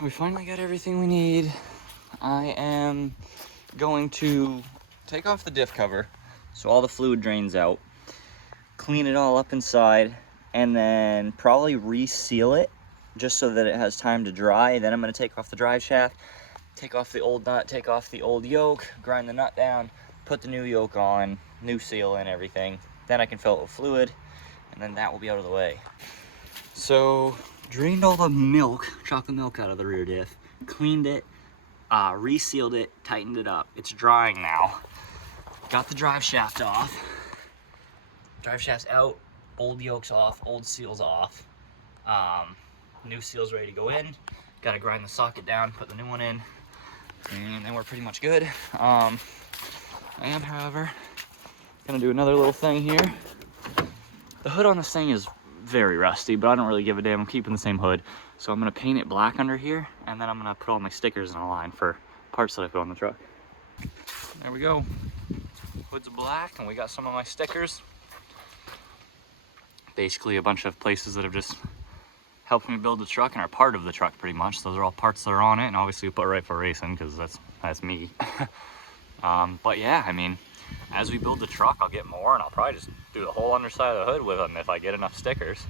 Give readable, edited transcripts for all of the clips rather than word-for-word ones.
So we finally got everything we need. I am going to take off the diff cover so all the fluid drains out, clean it all up inside, and then probably reseal it just so that it has time to dry. Then I'm going to take off the drive shaft, take off the old nut, take off the old yoke, grind the nut down, put the new yoke on, new seal and everything. Then I can fill it with fluid, and then that will be out of the way. So drained all the milk, chocolate milk out of the rear diff, cleaned it, resealed it, tightened it up. It's drying now. Got the drive shaft off. Drive shaft's out, old yoke's off, old seal's off. New seal's ready to go in. Gotta grind the socket down, put the new one in, and then we're pretty much good. I am, however, gonna do another little thing here. The hood on this thing is very rusty, but I don't really give a damn. I'm keeping the same hood. So I'm gonna paint it black under here, and then I'm gonna put all my stickers in a line for parts that I put on the truck. There we go. Hood's black, and we got some of my stickers. Basically a bunch of places that have just helped me build the truck and are part of the truck pretty much. Those are all parts that are on it, and obviously we put right for racing because that's me. But yeah, I mean, as we build the truck, I'll get more, and I'll probably just do the whole underside of the hood with them if I get enough stickers.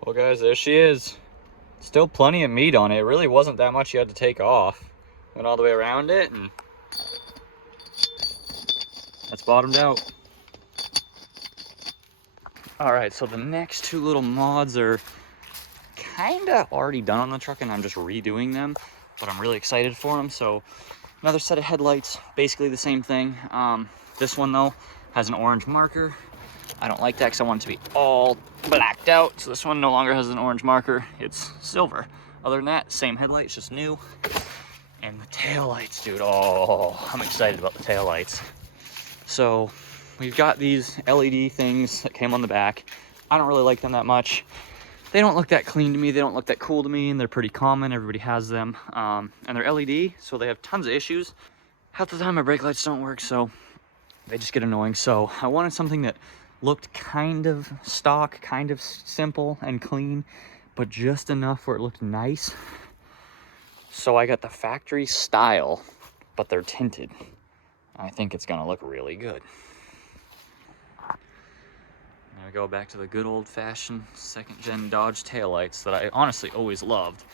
Well guys, there she is. Still plenty of meat on it. It really wasn't that much you had to take off. Went all the way around it, and that's bottomed out. All right, so the next two little mods are kind of already done on the truck, and I'm just redoing them, but I'm really excited for them. So another set of headlights, basically the same thing. This one though has an orange marker. I don't like that because I want it to be all blacked out. So this one no longer has an orange marker, it's silver. Other than that, same headlights, just new. And the tail lights, dude, oh, I'm excited about the tail lights. So we've got these LED things that came on the back. I don't really like them that much. They don't look that clean to me. They don't look that cool to me, and they're pretty common. Everybody has them. And they're LED, so they have tons of issues. Half the time my brake lights don't work, so they just get annoying. So I wanted something that looked kind of stock, kind of simple and clean, but just enough where it looked nice. So I got the factory style, but they're tinted. I think it's gonna look really good. Now we go back to the good old-fashioned second-gen Dodge taillights that I honestly always loved.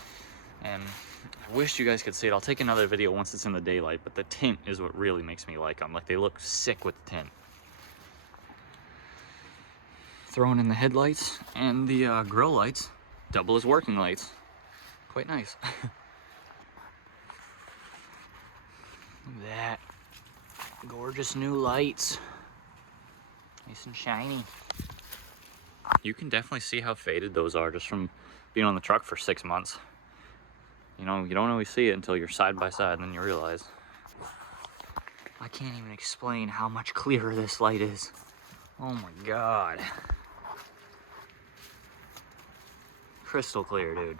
And I wish you guys could see it. I'll take another video once it's in the daylight, but the tint is what really makes me like them. Like, they look sick with the tint. Throwing in the headlights and the grill lights, double as working lights. Quite nice. Look at that. Gorgeous new lights. Nice and shiny. You can definitely see how faded those are just from being on the truck for 6 months. You know, you don't always see it until you're side by side, and then you realize. I can't even explain how much clearer this light is. Oh my God. Crystal clear, dude.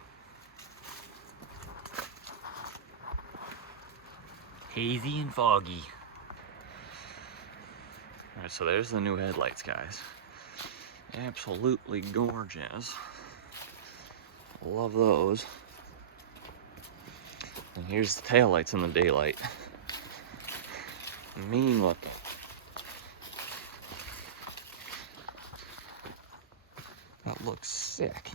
Hazy and foggy. All right, so there's the new headlights, guys. Absolutely gorgeous. Love those. And here's the taillights in the daylight. Mean looking. That looks sick.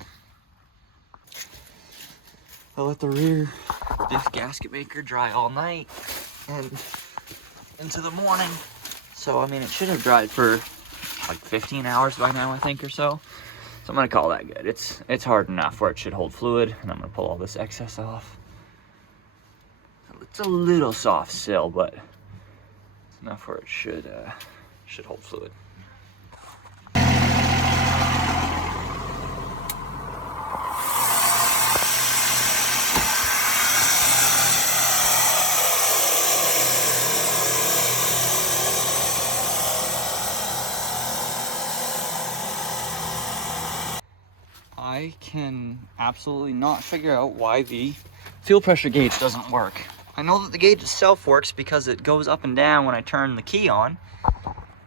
I let the rear diff gasket maker dry all night and into the morning. So, I mean, it should have dried for like 15 hours by now, I think, or so. So I'm gonna call that good. It's hard enough where it should hold fluid, and I'm gonna pull all this excess off. It's a little soft still, but it's enough where it should hold fluid. I can absolutely not figure out why the fuel pressure gauge doesn't work. I know that the gauge itself works because it goes up and down when I turn the key on.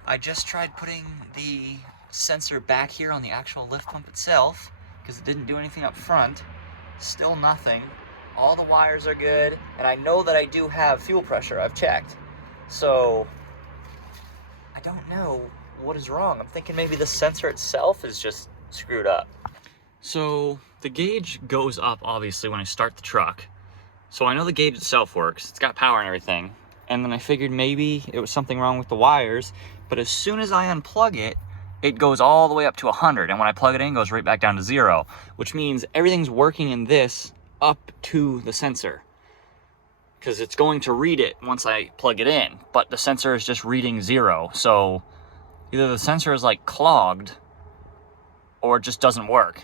I just tried putting the sensor back here on the actual lift pump itself because it didn't do anything up front. Still nothing. all the wires are good, and I know that I do have fuel pressure. I've checked. So I don't know what is wrong. I'm thinking maybe the sensor itself is just screwed up. So the gauge goes up obviously when I start the truck. So I know the gauge itself works. It's got power and everything. And then I figured maybe it was something wrong with the wires, but as soon as I unplug it, it goes all the way up to 100. And when I plug it in, it goes right back down to 0, which means everything's working in this up to the sensor, because it's going to read it once I plug it in, but the sensor is just reading 0. So either the sensor is like clogged or it just doesn't work.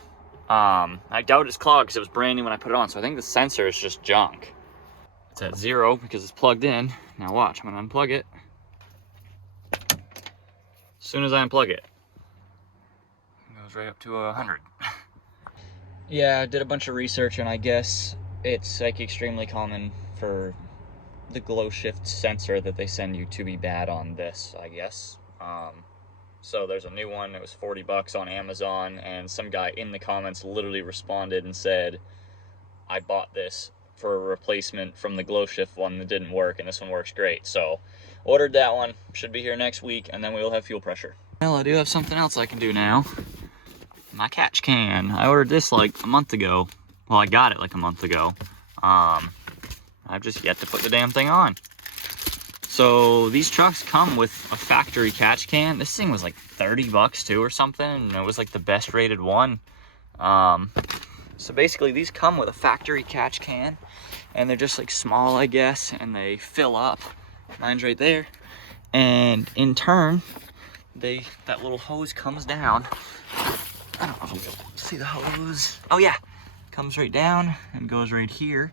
I doubt it's clogged because it was brand new when I put it on. So I think the sensor is just junk. It's at 0 because it's plugged in. Now watch, I'm gonna unplug it. As soon as I unplug it, it goes right up to 100. Yeah, I did a bunch of research, and I guess it's like extremely common for the glow shift sensor that they send you to be bad on this, I guess. So there's a new one. It was $40 on Amazon, and some guy in the comments literally responded and said, I bought this for a replacement from the glow shift one that didn't work, and this one works great. So ordered that one, should be here next week, and then we will have fuel pressure. Well, I do have something else I can do now. My catch can. I ordered this like a month ago. Well, I got it like a month ago. I've just yet to put the damn thing on. So these trucks come with a factory catch can. This thing was like $30 too or something, and it was like the best rated one. So basically these come with a factory catch can, and they're just like small, I guess, and they fill up. Mine's right there. And in turn, that little hose comes down. I don't know if I'm able to see the hose. Oh yeah, comes right down and goes right here.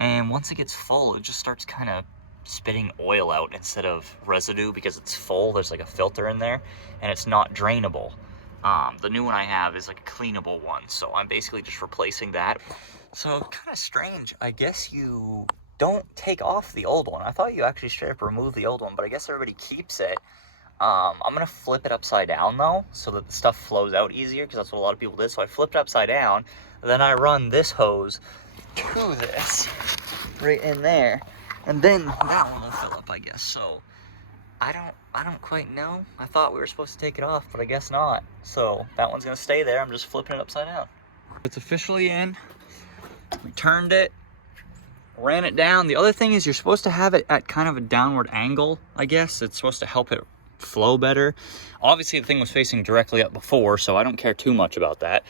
And once it gets full, it just starts kind of spitting oil out instead of residue, because it's full. There's like a filter in there, and it's not drainable. The new one I have is like a cleanable one, so I'm basically just replacing that. So kind of strange. I guess you don't take off the old one. I thought you actually straight up remove the old one, but I guess everybody keeps it. I'm gonna flip it upside down though, so that the stuff flows out easier, because that's what a lot of people did. So I flipped it upside down, then I run this hose to this right in there, and then that one will fill up, I guess. So I don't quite know. I thought we were supposed to take it off, but I guess not. So that one's gonna stay there. I'm just flipping it upside down. It's officially in. We turned it, ran it down. The other thing is you're supposed to have it at kind of a downward angle, I guess. It's supposed to help it flow better. Obviously the thing was facing directly up before, so I don't care too much about that,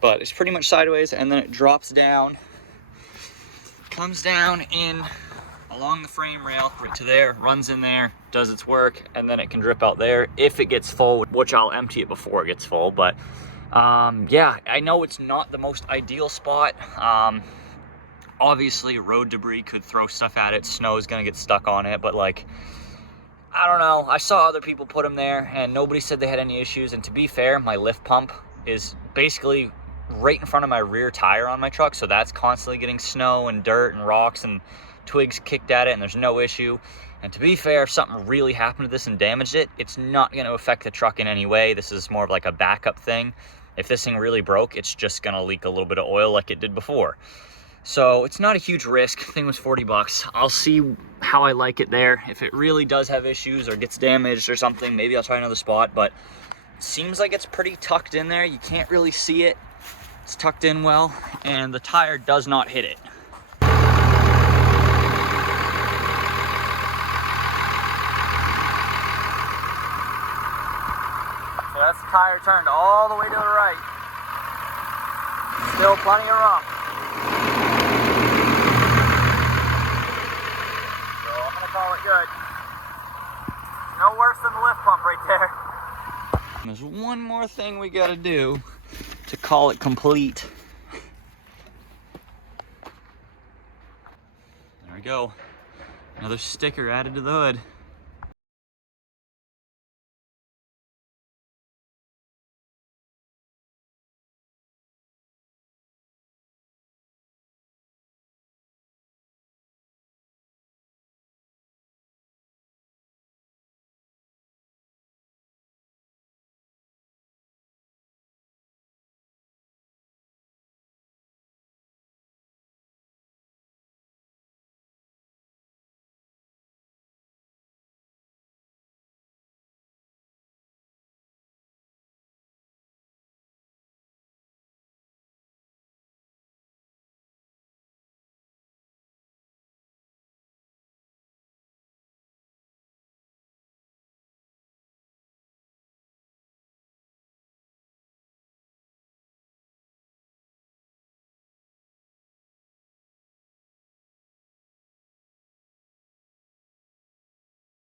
but it's pretty much sideways, and then it drops down, comes down in along the frame rail right to there, runs in there, does its work, and then it can drip out there if it gets full, which I'll empty it before it gets full. But yeah, I know it's not the most ideal spot. Obviously road debris could throw stuff at it, snow's gonna get stuck on it, but like, I don't know. I saw other people put them there, and nobody said they had any issues. And to be fair, my lift pump is basically right in front of my rear tire on my truck, so that's constantly getting snow and dirt and rocks and twigs kicked at it, and there's no issue. And to be fair, if something really happened to this and damaged it, it's not going to affect the truck in any way. This is more of like a backup thing. If this thing really broke, it's just going to leak a little bit of oil like it did before. So it's not a huge risk. The thing was $40. I'll see how I like it there. If it really does have issues or gets damaged or something, maybe I'll try another spot, but it seems like it's pretty tucked in there. You can't really see it. It's tucked in well, and the tire does not hit it. So that's the tire turned all the way to the right. Still plenty of rump. Call it good. No worse than the lift pump right there. And there's one more thing we gotta do to call it complete. There we go. Another sticker added to the hood.